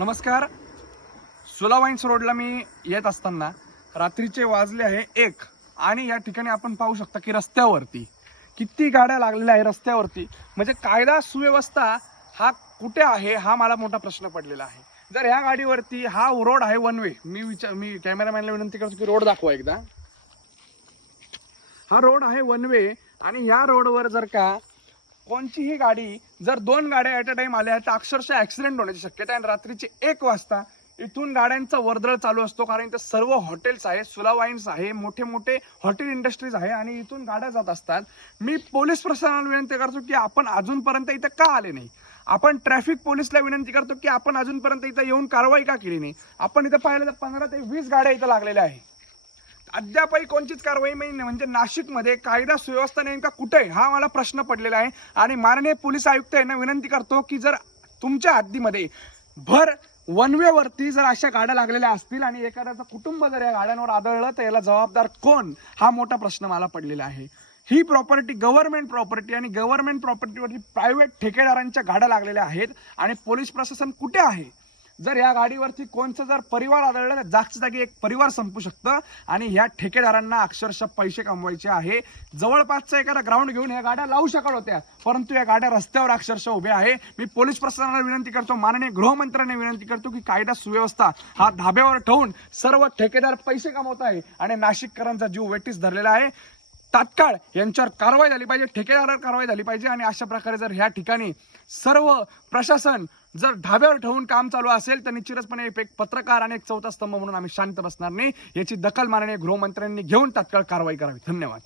नमस्कार. सुलावाईन्स रोडला मी येत असताना रात्रीचे वाजले आहे एक आणि या ठिकाणी आपण पाहू शकता की रस्त्यावरती किती गाड्या लागलेल्या आहे रस्त्यावरती. म्हणजे कायदा सुव्यवस्था हा कुठे आहे हा मला मोठा प्रश्न पडलेला आहे. जर ह्या गाडीवरती हा रोड आहे वन वे मी विचार मी कॅमेरामॅनला विनंती करतो की रोड दाखवा एकदा. हा रोड आहे वन वे आणि या रोडवर जर का कोणतीही गाडी जर दोन गाड्या ॲट अ टाइम आल्या तर अक्षरशः ऍक्सिडेंट होण्याची शक्यता आहे. आणि रात्रीचे एक वाजता इथून गाड्यांचा वर्दळ चालू असतो. कारण इथं सर्व हॉटेल्स आहे सुलावाईन्स आहे मोठे मोठे हॉटेल इंडस्ट्रीज आहे. आणि इथून गाड्या जात असतात. मी पोलीस प्रशासनाला विनंती करतो की आपण अजूनपर्यंत इथं का आले नाही? आपण ट्रॅफिक पोलीसला विनंती करतो की आपण अजूनपर्यंत इथं येऊन कारवाई का केली नाही? आपण इथं पाहिलं तर पंधरा ते वीस गाड्या इथं लागलेल्या आहे अद्यापही कोणतीच कारवाई नाही. म्हणजे नाशिकमध्ये कायदा सुव्यवस्था नेमका कुठे आहे? हा मला प्रश्न पडलेला आहे. आणि माननीय पोलीस आयुक्त यांना विनंती करतो की जर तुमच्या हद्दीमध्ये भर वन वे वरती जर अशा गाड्या लागलेल्या असतील आणि एखाद्याचं कुटुंब जर या गाड्यांवर आदळलं तर याला जबाबदार कोण? हा मोठा प्रश्न मला पडलेला आहे. ही प्रॉपर्टी गव्हर्नमेंट प्रॉपर्टी आणि गव्हर्नमेंट प्रॉपर्टीवरती प्रायव्हेट ठेकेदारांच्या गाड्या लागलेल्या आहेत आणि पोलीस प्रशासन कुठे आहे? जर या गाडीवरती कोणचं जर परिवार आढळलं तर जागच्या जागी एक परिवार संपू शकतं. आणि ह्या ठेकेदारांना अक्षरशः पैसे कमवायचे आहे. जवळपासचा एखादा ग्राउंड घेऊन या गाड्या लावू शकत होत्या परंतु या गाड्या रस्त्यावर अक्षरशः उभ्या आहे. मी पोलीस प्रशासनाला विनंती करतो माननीय गृहमंत्र्यांना विनंती करतो की कायदा सुव्यवस्था हा धाब्यावर ठेवून सर्व ठेकेदार पैसे कमवत आहे. आणि नाशिककरांचा जीव वेटीस धरलेला आहे. तात्काळ यांच्यावर कारवाई झाली पाहिजे ठेकेदारावर कारवाई झाली पाहिजे आणि अशा प्रकारे जर ह्या ठिकाणी सर्व प्रशासन जर ढाब्यावर ठेवून काम चालू असेल तर निश्चितपणे एक पत्रकार आणि एक चौथा स्तंभ म्हणून आम्ही शांत बसणार नाही. याची दखल माननीय गृहमंत्र्यांनी घेऊन तात्काळ कारवाई करावी. धन्यवाद.